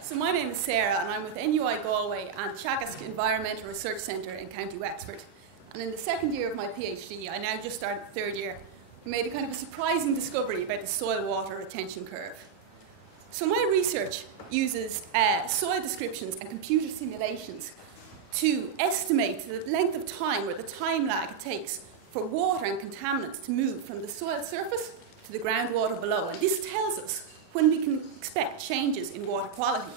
So my name is Sarah and I'm with NUI Galway and Teagasc Environmental Research Centre in County Wexford. And in the second year of my PhD, I now just started the third year, we made a kind of a surprising discovery about the soil water retention curve. So my research uses soil descriptions and computer simulations to estimate the length of time or the time lag it takes for water and contaminants to move from the soil surface to the groundwater below. And this tells us when we can expect changes in water quality.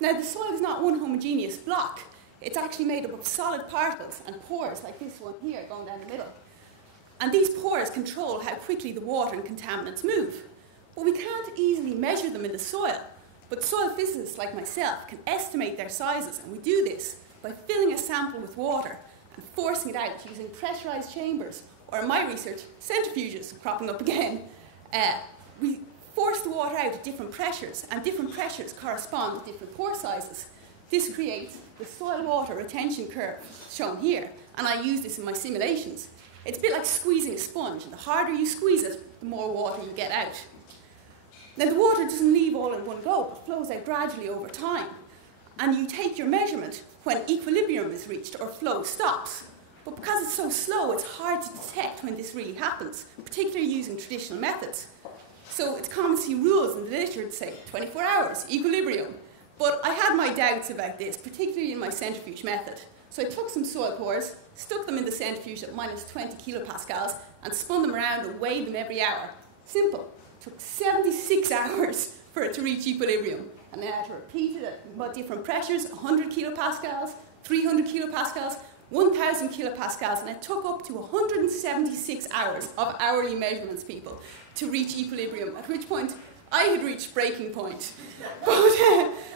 Now, the soil is not one homogeneous block. It's actually made up of solid particles and pores like this one here going down the middle. And these pores control how quickly the water and contaminants move. But we can't easily measure them in the soil. But soil physicists like myself can estimate their sizes, and we do this by filling a sample with water and forcing it out using pressurized chambers, or in my research, centrifuges cropping up again. We force the water out at different pressures, and different pressures correspond with different pore sizes. This creates the soil water retention curve shown here, and I use this in my simulations. It's a bit like squeezing a sponge, and the harder you squeeze it, the more water you get out. Now, the water doesn't leave all in one go, it flows out gradually over time. And you take your measurement when equilibrium is reached or flow stops. But because it's so slow, it's hard to detect when this really happens, particularly using traditional methods. So it's common to see rules in the literature that say 24 hours, equilibrium. But I had my doubts about this, particularly in my centrifuge method. So I took some soil pores, stuck them in the centrifuge at minus 20 kilopascals, and spun them around and weighed them every hour. Simple. It took 76 hours for it to reach equilibrium. And then I had to repeat it at different pressures, 100 kilopascals, 300 kilopascals, 1,000 kilopascals, and it took up to 176 hours of hourly measurements, people, to reach equilibrium, at which point I had reached breaking point. But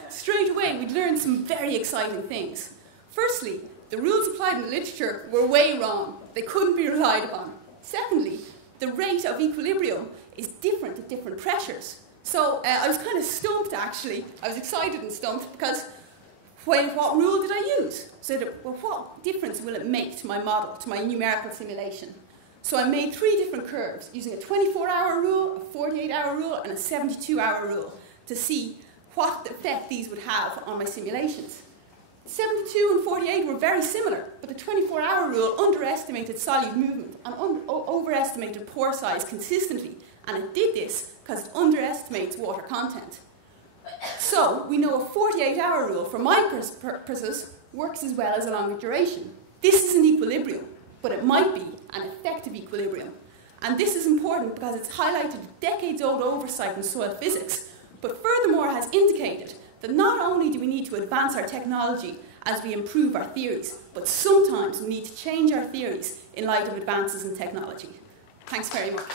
straight away, we'd learned some very exciting things. Firstly, the rules applied in the literature were way wrong. They couldn't be relied upon. Secondly, the rate of equilibrium is different at different pressures. So I was kind of stumped, actually. I was excited and stumped because what rule did I use? So well, what difference will it make to my model, to my numerical simulation? So I made 3 different curves using a 24-hour rule, a 48-hour rule, and a 72-hour rule to see what effect these would have on my simulations. 72 and 48 were very similar, but the 24-hour rule underestimated solute movement and overestimated pore size consistently, and it did this because it underestimates water content. So we know a 48-hour rule for my purposes works as well as a longer duration. This is an equilibrium, but it might be an effective equilibrium. And this is important because it's highlighted decades-old oversight in soil physics, but furthermore has indicated that not only do we need to advance our technology as we improve our theories, but sometimes we need to change our theories in light of advances in technology. Thanks very much.